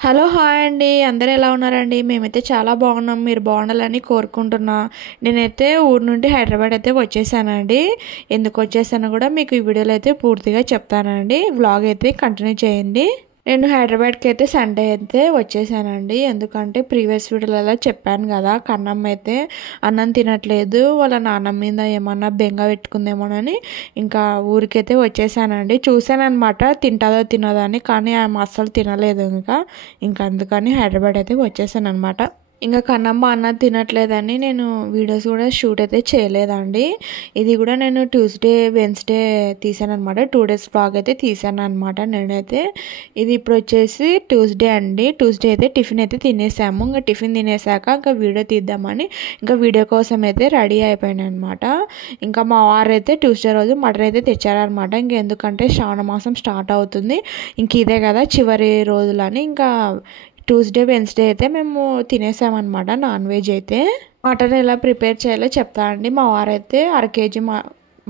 Hello hi అండి. అందరూ ఎలా ఉన్నారండి? మేమైతే చాలా బాగున్నాం. మీరు బాగుండాలని కోరుకుంటున్నా. నేనైతే ఊరు నుండి హైదరాబాద్ అయితే వచ్చేసానండి. ఎందుకు వచ్చేసానో కూడా మీకు ఈ వీడియోలో అయితే పూర్తిగా చెప్తానండి. వ్లాగ్ అయితే కంటిన్యూ చేయండి. నేను హైదరాబాద్కి అయితే సండే అయితే వచ్చేసానండి. ఎందుకంటే ప్రీవియస్ వీడియోలలో చెప్పాను కదా, కన్నమ్మ అయితే అన్నం తినట్లేదు, వాళ్ళ నాన్నమ్మ మీద ఏమన్నా బెంగ పెట్టుకుందేమోనని ఇంకా ఊరికైతే వచ్చేసానండి. చూసానమాట తింటాదో తినదో అని, కానీ ఆమె అస్సలు తినలేదు. ఇంకా అందుకని హైదరాబాద్ అయితే వచ్చేసాను అనమాట. ఇంకా కన్నమ్మ అన్నం తినట్లేదని నేను వీడియోస్ కూడా షూట్ అయితే చేయలేదండి. ఇది కూడా నేను ట్యూస్డే వెన్స్డే తీసాను అనమాట. 2 days వ్లాగ్ అయితే తీసాను అనమాట నేనైతే. ఇది ఇప్పుడు వచ్చేసి ట్యూస్డే అండి. ట్యూస్డే అయితే టిఫిన్ అయితే తినేసాము. ఇంకా టిఫిన్ తినేసాక ఇంకా వీడియో తీద్దామని ఇంకా వీడియో కోసం అయితే రెడీ అయిపోయాను అనమాట. ఇంకా మా వారు అయితే ట్యూస్డే రోజు మటన్ అయితే తెచ్చారనమాట. ఇంకెందుకంటే శ్రావణ మాసం స్టార్ట్ అవుతుంది, ఇంక ఇదే కదా చివరి రోజులని ఇంకా ట్యూస్డే వెన్స్డే అయితే మేము తినేసామన్నమాట నాన్ వెజ్ అయితే. మటన్ ఎలా ప్రిపేర్ చేయాలో చెప్తా అండి. మా వారైతే 1/2 kg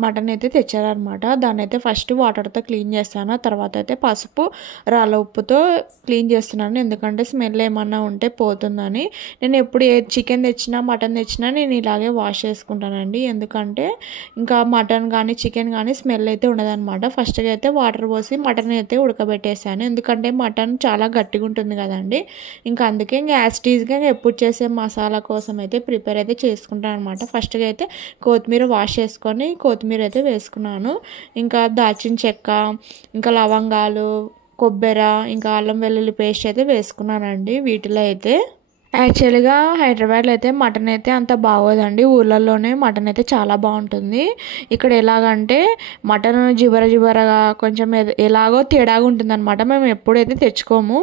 మటన్ అయితే తెచ్చారనమాట. దాన్ని అయితే ఫస్ట్ వాటర్తో క్లీన్ చేస్తాను. తర్వాత అయితే పసుపు రాళ్ళ ఉప్పుతో క్లీన్ చేస్తున్నాను, ఎందుకంటే స్మెల్ ఏమన్నా ఉంటే పోతుందని. నేను ఎప్పుడు చికెన్ తెచ్చినా మటన్ తెచ్చినా నేను ఇలాగే వాష్ చేసుకుంటానండి. ఎందుకంటే ఇంకా మటన్ కానీ చికెన్ కానీ స్మెల్ అయితే ఉండదన్నమాట. ఫస్ట్గా అయితే వాటర్ పోసి మటన్ అయితే ఉడకబెట్టేసాను, ఎందుకంటే మటన్ చాలా గట్టిగా ఉంటుంది కదండి. ఇంకా అందుకే ఇంకా యాస్టీజ్గా ఎప్పుడు చేసే మసాలా కోసం అయితే ప్రిపేర్ అయితే చేసుకుంటాను అనమాట. ఫస్ట్గా అయితే కొత్తిమీర వాష్ చేసుకొని కొత్తిమీర అయితే వేసుకున్నాను. ఇంకా దాల్చిన చెక్క, ఇంకా లవంగాలు, కొబ్బరి, ఇంకా అల్లం వెల్లుల్లి పేస్ట్ అయితే వేసుకున్నానండి. వీటిలో అయితే యాక్చువల్గా హైదరాబాద్లో అయితే మటన్ అయితే అంత బాగోదండి. ఊళ్ళల్లోనే మటన్ అయితే చాలా బాగుంటుంది. ఇక్కడ ఎలాగంటే మటన్ జిబరగా కొంచెం ఎలాగో తేడాగా ఉంటుంది అనమాట. మేము ఎప్పుడైతే తెచ్చుకోము.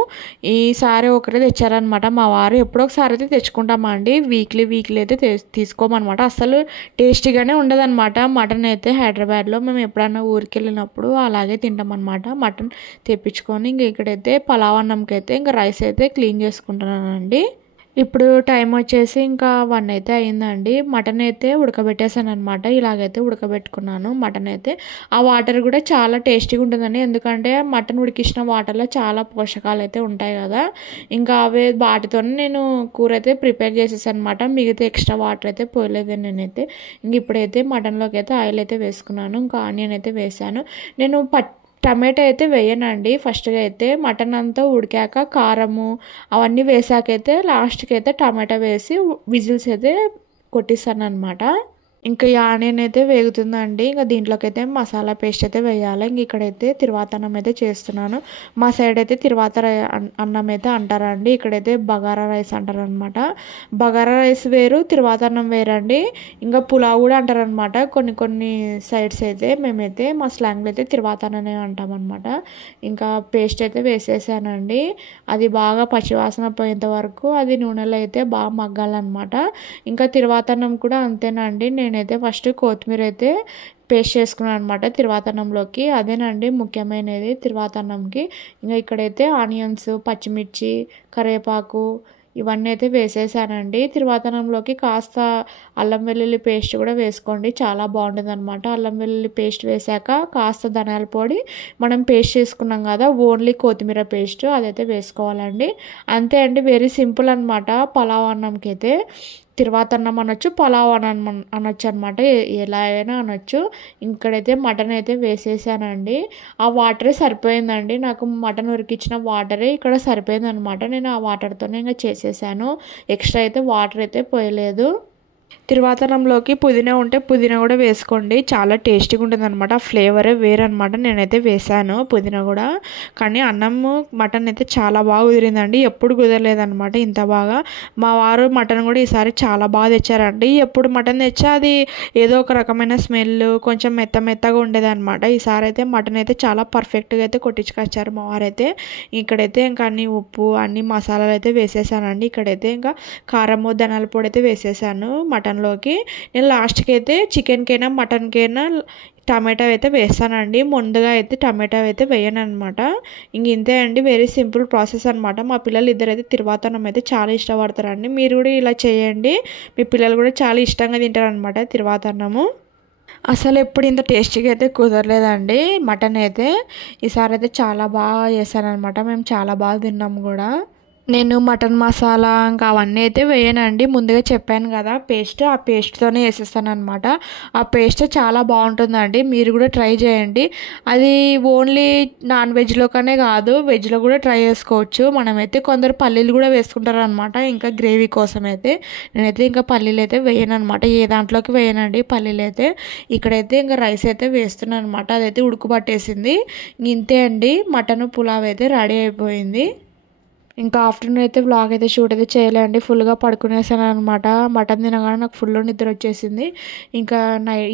ఈసారి ఒకరే తెచ్చారనమాట మా వారు. ఎప్పుడో ఒకసారి అయితే తెచ్చుకుంటామండి. వీక్లీ అయితే తీసుకోమన్నమాట. అసలు టేస్టీగానే ఉండదన్నమాట మటన్ అయితే హైదరాబాద్లో. మేము ఎప్పుడన్నా ఊరికి వెళ్ళినప్పుడు అలాగే తింటామన్నమాట. మటన్ తెప్పించుకొని ఇంక ఇక్కడైతే పలావ్ అన్నంకి అయితే ఇంకా రైస్ అయితే క్లీన్ చేసుకుంటున్నానండి. ఇప్పుడు టైం వచ్చేసి ఇంకా 1 అయితే అయిందండి. మటన్ అయితే ఉడకబెట్టేసాను అనమాట. ఇలాగైతే ఉడకబెట్టుకున్నాను మటన్ అయితే. ఆ వాటర్ కూడా చాలా టేస్టీగా ఉంటుందండి, ఎందుకంటే మటన్ ఉడికించిన వాటర్లో చాలా పోషకాలు అయితే ఉంటాయి కదా. ఇంకా వాటితోనే నేను కూర అయితే ప్రిపేర్ చేసేసాను అనమాట. మిగతా ఎక్స్ట్రా వాటర్ అయితే పోయలేదు నేనైతే. ఇంక ఇప్పుడైతే మటన్లోకి అయితే ఆయిల్ అయితే వేసుకున్నాను. ఇంకా ఆనియన్ అయితే వేసాను. నేను టమాటా అయితే వేయనండి. ఫస్ట్గా అయితే మటన్ అంతా ఉడికాక కారము అవన్నీ వేసాకైతే లాస్ట్కి అయితే టమాటా వేసి విజిల్స్ అయితే కొట్టిస్తాను అనమాట. ఇంకా ఈ ఆనియన్ అయితే వేగుతుందండి. ఇంకా దీంట్లోకి అయితే మసాలా పేస్ట్ అయితే వేయాలి. ఇంక ఇక్కడైతే తిరువాతన్నం అయితే చేస్తున్నాను. మా సైడ్ అయితే అన్నం అయితే అంటారండి. ఇక్కడైతే బగారా రైస్ అంటారనమాట. బగారా రైస్ వేరు, తిరువాతన్నం వేరండి. ఇంకా పులావ్ కూడా అంటారనమాట కొన్ని సైడ్స్ అయితే. మేమైతే మా స్లాంగ్లో అయితే తిరువాతననే అంటామన్నమాట. ఇంకా పేస్ట్ అయితే వేసేసానండి. అది బాగా పచ్చివాసన పోయేంత వరకు అది నూనెలో అయితే బాగా మగ్గాలన్నమాట. ఇంకా తిరువాతన్నం కూడా అంతేనండి. నేనైతే ఫస్ట్ కొత్తిమీర అయితే పేస్ట్ చేసుకున్నాను అనమాట తిరువాతన్నంలోకి. అదేనండి ముఖ్యమైనది తిరువాతన్నంకి. ఇంకా ఇక్కడైతే ఆనియన్స్, పచ్చిమిర్చి, కరివేపాకు ఇవన్నీ అయితే వేసేసానండి. తిరువాతన్నంలోకి కాస్త అల్లం వెల్లుల్లి పేస్ట్ కూడా వేసుకోండి, చాలా బాగుంటుంది అనమాట. అల్లం వెల్లుల్లి పేస్ట్ వేసాక కాస్త ధనియాల పొడి, మనం పేస్ట్ చేసుకున్నాం కదా ఓన్లీ కొత్తిమీర పేస్ట్ అదైతే వేసుకోవాలండి. అంతే అండి, వెరీ సింపుల్ అనమాట. పలావ్ అన్నంకి అయితే తిరువాతన్నం అనొచ్చు, పలావ్ అనొచ్చు అనమాట, ఎలా అయినా అనొచ్చు. ఇక్కడైతే మటన్ అయితే వేసేసానండి. ఆ వాటరే సరిపోయిందండి నాకు. మటన్ ఉరికిచ్చిన వాటరే ఇక్కడ సరిపోయింది అనమాట. నేను ఆ వాటర్తోనే ఇంకా చేసేసాను. ఎక్స్ట్రా అయితే వాటర్ అయితే పోయలేదు. తిరువాతనంలోకి పుదీనా ఉంటే పుదీనా కూడా వేసుకోండి, చాలా టేస్టీగా ఉంటుంది అనమాట. ఫ్లేవరే వేరనమాట. నేనైతే వేసాను పుదీనా కూడా. కానీ అన్నము మటన్ అయితే చాలా బాగా కుదిరిందండి. ఎప్పుడు కుదరలేదనమాట ఇంత బాగా. మా వారు మటన్ కూడా ఈసారి చాలా బాగా తెచ్చారండి. ఎప్పుడు మటన్ తెచ్చా అది ఏదో ఒక రకమైన స్మెల్, కొంచెం మెత్తగా ఉండేదన్నమాట. ఈసారి అయితే మటన్ అయితే చాలా పర్ఫెక్ట్గా అయితే కొట్టించుకొచ్చారు మా వారైతే. ఇక్కడైతే ఇంకా అన్ని ఉప్పు అన్ని మసాలాలు అయితే వేసేసానండి. ఇక్కడైతే ఇంకా కారము ధనియాల పొడి అయితే వేసేసాను మటన్లోకి. నేను లాస్ట్కి అయితే చికెన్కైనా మటన్కైనా టమాటా అయితే వేస్తానండి. ముందుగా అయితే టమాటా అయితే వేయను అనమాట. ఇంక ఇంతే అండి, వెరీ సింపుల్ ప్రాసెస్ అనమాట. మా పిల్లలు ఇద్దరైతే తిరువాతన్నం అయితే చాలా ఇష్టపడతారండి. మీరు కూడా ఇలా చేయండి, మీ పిల్లలు కూడా చాలా ఇష్టంగా తింటారనమాట తిరువాతన్నము. అసలు ఎప్పుడు ఇంత టేస్టీగా అయితే కుదరలేదండి మటన్ అయితే. ఈసారి అయితే చాలా బాగా చేశాననమాట. మేము చాలా బాగా తిన్నాము కూడా. నేను మటన్ మసాలా ఇంకా అవన్నీ అయితే వేయనండి. ముందుగా చెప్పాను కదా పేస్ట్, ఆ పేస్ట్తోనే వేసేస్తాను అనమాట. ఆ పేస్ట్ చాలా బాగుంటుందండి, మీరు కూడా ట్రై చేయండి. అది ఓన్లీ నాన్ వెజ్లోకనే కాదు, వెజ్లో కూడా ట్రై చేసుకోవచ్చు. మనమైతే కొందరు పల్లీలు కూడా వేసుకుంటారు అనమాట, ఇంకా గ్రేవీ కోసం అయితే. నేనైతే ఇంకా పల్లీలు అయితే వేయను అనమాట, ఏ దాంట్లోకి వేయనండి పల్లీలు అయితే. ఇక్కడైతే ఇంకా రైస్ అయితే వేస్తున్నాను అనమాట, అదైతే ఉడుకుపట్టేసింది. ఇంతే అండి, మటన్ పులావ్ అయితే రెడీ అయిపోయింది. ఇంకా ఆఫ్టర్నూన్ అయితే వ్లాగ్ అయితే షూట్ అయితే చేయలేండి, ఫుల్గా పడుకునేసాను అనమాట. మటన్ తినగానే నాకు ఫుల్ నిద్ర వచ్చేసింది. ఇంకా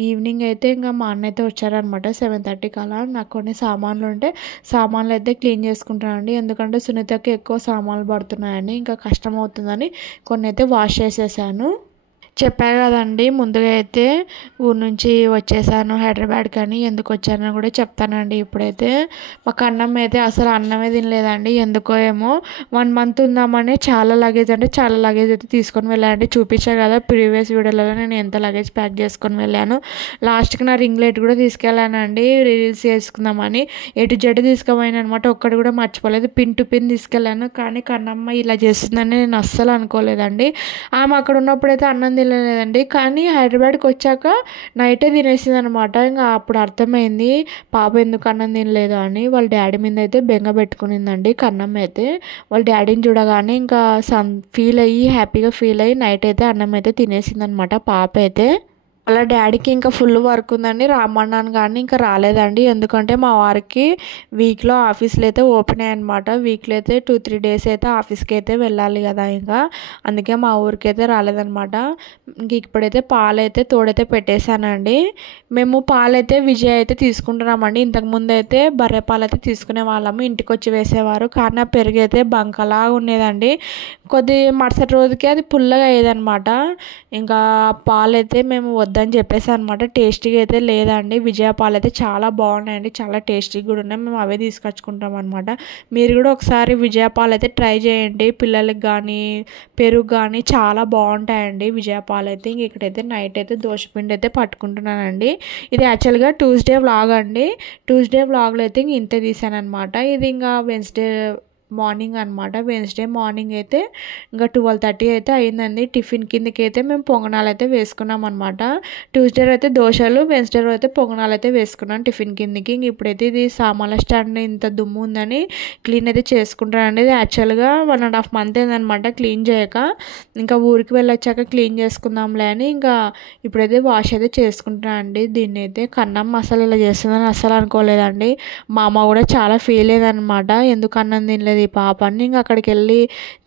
ఈవినింగ్ అయితే ఇంకా మా అన్న అయితే వచ్చారనమాట 7:30కి అలా. నాకు కొన్ని సామాన్లు ఉంటే సామాన్లు అయితే క్లీన్ చేసుకుంటానండి, ఎందుకంటే సునీతకి ఎక్కువ సామాన్లు పడుతున్నాయండి, ఇంకా కష్టం అవుతుందని కొన్ని అయితే వాష్ చేసేసాను. చెప్పాను కదండి ముందుగా అయితే ఊరు నుంచి వచ్చేసాను హైదరాబాద్, కానీ ఎందుకు వచ్చానో కూడా చెప్తానండి. ఇప్పుడైతే మాకు అన్నం అయితే అసలు అన్నమే తినలేదండి, ఎందుకో ఏమో. 1 మంత్ ఉందామని చాలా లగేజ్ అంటే చాలా లగేజ్ అయితే తీసుకొని వెళ్ళానండి. చూపించా కదా ప్రీవియస్ వీడియోలలో నేను ఎంత లగేజ్ ప్యాక్ చేసుకొని వెళ్ళాను. లాస్ట్కి నా రింగ్ లైట్ కూడా తీసుకెళ్ళానండి, రీల్స్ చేసుకుందామని. ఎటు జెడ్ తీసుకుపోయాను అనమాట, ఒక్కటి కూడా మర్చిపోలేదు. పిన్ టు పిన్ తీసుకెళ్ళాను, కానీ కన్నమ్మ ఇలా చేస్తుందని నేను అస్సలు అనుకోలేదండి. ఆమె అక్కడ ఉన్నప్పుడైతే అన్నం తినలేదండి, కానీ హైదరాబాద్కి వచ్చాక నైటే తినేసింది అనమాట. ఇంకా అప్పుడు అర్థమైంది పాప ఎందుకు అన్నం తినలేదు అని. వాళ్ళ డాడీ మీద అయితే బెంగ పెట్టుకునిందండి కన్నం అయితే. వాళ్ళ డాడీని చూడగానే ఇంకా ఫీల్ అయ్యి హ్యాపీగా ఫీల్ అయ్యి నైట్ అయితే అన్నం అయితే తినేసింది అనమాట పాప అయితే. వాళ్ళ డాడీకి ఇంకా ఫుల్ వర్క్ ఉందండి, రమ్మన్నాను కానీ ఇంకా రాలేదండి. ఎందుకంటే మా వారికి వీక్లో ఆఫీసులు అయితే ఓపెన్ అయ్యాయన్నమాట. వీక్లో అయితే 2-3 డేస్ అయితే ఆఫీస్కి అయితే వెళ్ళాలి కదా, ఇంకా అందుకే మా ఊరికి అయితే రాలేదన్నమాట. ఇంక ఇప్పుడైతే పాలు అయితే తోడైతే పెట్టేశానండి. మేము పాలైతే విజయ్ అయితే తీసుకుంటున్నామండి. ఇంతకుముందు అయితే బర్రె పాలు అయితే తీసుకునే వాళ్ళము, ఇంటికి వచ్చి వేసేవారు. కానీ ఆ పెరుగు అయితే బంకలాగా ఉండేదండి, కొద్ది మరుసటి రోజుకి అది పుల్లగా అయ్యేదన్నమాట. ఇంకా పాలు అయితే మేము వద్దని చెప్పేసి అనమాట. టేస్టీగా అయితే లేదండి, విజయ పాలు అయితే చాలా బాగున్నాయండి, చాలా టేస్టీగా కూడా ఉన్నాయి. మేము అవే తీసుకొచ్చుకుంటాం అనమాట. మీరు కూడా ఒకసారి విజయ పాలు అయితే ట్రై చేయండి, పిల్లలకి కానీ పెరుగు కానీ చాలా బాగుంటాయండి విజయ పాలు అయితే. ఇంక ఇక్కడైతే నైట్ అయితే దోశపిండి అయితే పట్టుకుంటున్నానండి. ఇది యాక్చువల్గా ట్యూస్డే వ్లాగ్ అండి. ట్యూస్డే వ్లాగ్లో అయితే ఇంక ఇంతే తీసాను అనమాట. ఇది ఇంకా వెన్స్డే మార్నింగ్ అనమాట. వెన్స్డే మార్నింగ్ అయితే ఇంకా 12:30 అయితే అయిందండి. టిఫిన్ కిందకి అయితే మేము పొంగనాలు అయితే వేసుకున్నాం అనమాట. ట్యూస్డే అయితే దోశలు, వెన్స్డే అయితే పొంగనాలు అయితే వేసుకున్నాం టిఫిన్ కిందకి. ఇంక ఇప్పుడైతే ఇది సామాన్ల స్టాండ్ ఇంత దుమ్ము ఉందని క్లీన్ అయితే చేసుకుంటానండి. ఇది యాక్చువల్గా 1.5 మంత్ అయిందనమాట క్లీన్ చేయక. ఇంకా ఊరికి వెళ్ళొచ్చాక క్లీన్ చేసుకుందాంలే అని ఇంకా ఇప్పుడైతే వాష్ అయితే చేసుకుంటున్నాను అండి. దీన్ని అయితే కన్నం అసలు ఇలా చేస్తుందని అస్సలు అనుకోలేదండి. మా అమ్మ కూడా చాలా ఫీల్ అయ్యేదనమాట, ఎందుకు అన్నం తినలేదు ఈ పాపని. ఇంకా అక్కడికి వెళ్ళి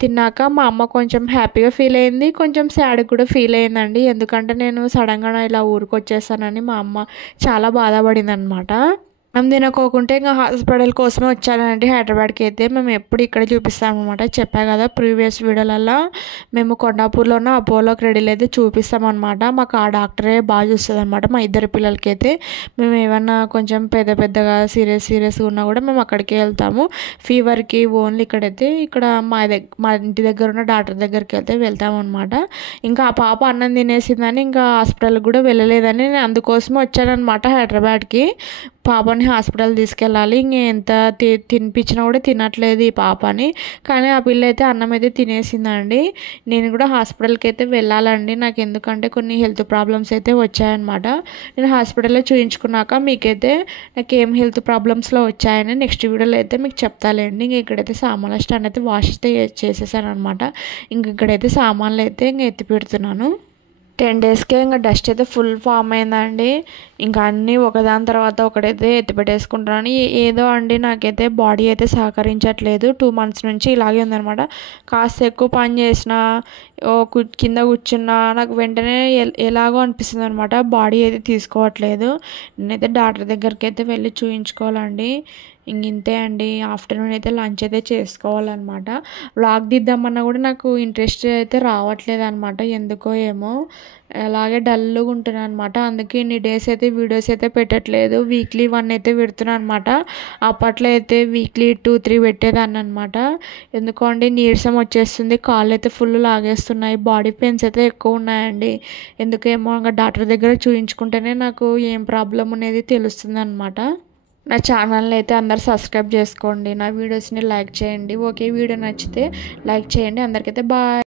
తిన్నాక మా అమ్మ కొంచెం హ్యాపీగా ఫీల్ అయింది, కొంచెం సాడ్ కూడా ఫీల్ అయిందండి. ఎందుకంటే నేను సడన్గా ఇలా ఊరికి వచ్చేసానని మా అమ్మ చాలా బాధపడింది అనమాట. మేము తినకోకుంటే ఇంకా హాస్పిటల్ కోసమే వచ్చానండి హైదరాబాద్కి అయితే. మేము ఎప్పుడు ఇక్కడ చూపిస్తాం అనమాట, చెప్పా కదా ప్రీవియస్ వీడియోలలో. మేము కొండాపూర్లో ఉన్న అపోలో క్రెడిల్ అయితే చూపిస్తామన్నమాట. మాకు ఆ డాక్టరే బాగా చూస్తుంది అనమాట మా ఇద్దరు పిల్లలకి అయితే. మేము ఏమన్నా కొంచెం పెద్దగా సీరియస్గా ఉన్నా కూడా మేము అక్కడికి వెళ్తాము. ఫీవర్కి ఓన్లీ ఇక్కడైతే ఇక్కడ మా ఇంటి దగ్గర ఉన్న డాక్టర్ దగ్గరికి అయితే వెళ్తాము అనమాట. ఇంకా ఆ పాప అన్నం తినేసిందని ఇంకా హాస్పిటల్కి కూడా వెళ్ళలేదని నేను అందుకోసమే వచ్చానమాట హైదరాబాద్కి. పాపని హాస్పిటల్ తీసుకెళ్ళాలి, ఇంక ఎంత తినిపించినా కూడా తినట్లేదు ఈ పాపని. కానీ ఆ పిల్ల అయితే అన్నం అయితే తినేసిందండి. నేను కూడా హాస్పిటల్కి అయితే వెళ్ళాలండి, నాకు ఎందుకంటే కొన్ని హెల్త్ ప్రాబ్లమ్స్ అయితే వచ్చాయన్నమాట. నేను హాస్పిటల్లో చూయించుకున్నాక మీకైతే నాకు ఏం హెల్త్ ప్రాబ్లమ్స్లో వచ్చాయని నెక్స్ట్ వీడియోలో అయితే మీకు చెప్తాలేండి. ఇంక ఇక్కడైతే సామాన్ల స్టాండ్ అయితే వాష్ అయితే చేసేసాను అనమాట. ఇంక ఇక్కడైతే సామాన్లు అయితే ఇంక ఎత్తి పెడుతున్నాను. 10 డేస్కే ఇంకా డస్ట్ అయితే ఫుల్ ఫామ్ అయిందండి. ఇంకా అన్నీ ఒకదాని తర్వాత ఒకటైతే ఎత్తిపెట్టేసుకుంటున్నాను. ఏదో అండి నాకైతే బాడీ అయితే సహకరించట్లేదు. 2 మంత్స్ నుంచి ఇలాగే ఉందనమాట. కాస్త ఎక్కువ పని చేసినా కింద కూర్చున్నా నాకు వెంటనే ఎలాగో అనిపిస్తుంది అనమాట, బాడీ అయితే తీసుకోవట్లేదు. నేనైతే డాక్టర్ దగ్గరికి అయితే వెళ్ళి చూయించుకోవాలండి. ఇంతే అండి. ఆఫ్టర్నూన్ అయితే లంచ్ అయితే చేసుకోవాలన్నమాట. వ్లాగ్ తీద్దామన్నా కూడా నాకు ఇంట్రెస్ట్ అయితే రావట్లేదు అనమాట, ఎందుకో ఏమో. అలాగే డల్గా ఉంటున్నాను అనమాట. అందుకే ఇన్ని డేస్ అయితే వీడియోస్ అయితే పెట్టట్లేదు. వీక్లీ 1 అయితే పెడుతున్నాను అనమాట. అప్పట్లో అయితే వీక్లీ 2-3 పెట్టేదాన్ని అనమాట. ఎందుకో అండి నీరసం వచ్చేస్తుంది, కాళ్ళు అయితే ఫుల్ లాగేస్తున్నాయి, బాడీ పెయిన్స్ అయితే ఎక్కువ ఉన్నాయండి. ఎందుకేమో ఇంకా డాక్టర్ దగ్గర చూయించుకుంటేనే నాకు ఏం ప్రాబ్లం అనేది తెలుస్తుంది అనమాట. నా ఛానల్ని అయితే అందరు సబ్స్క్రైబ్ చేసుకోండి, నా వీడియోస్ని లైక్ చేయండి. ఓకే, వీడియో నచ్చితే లైక్ చేయండి. అందరికైతే బాయ్.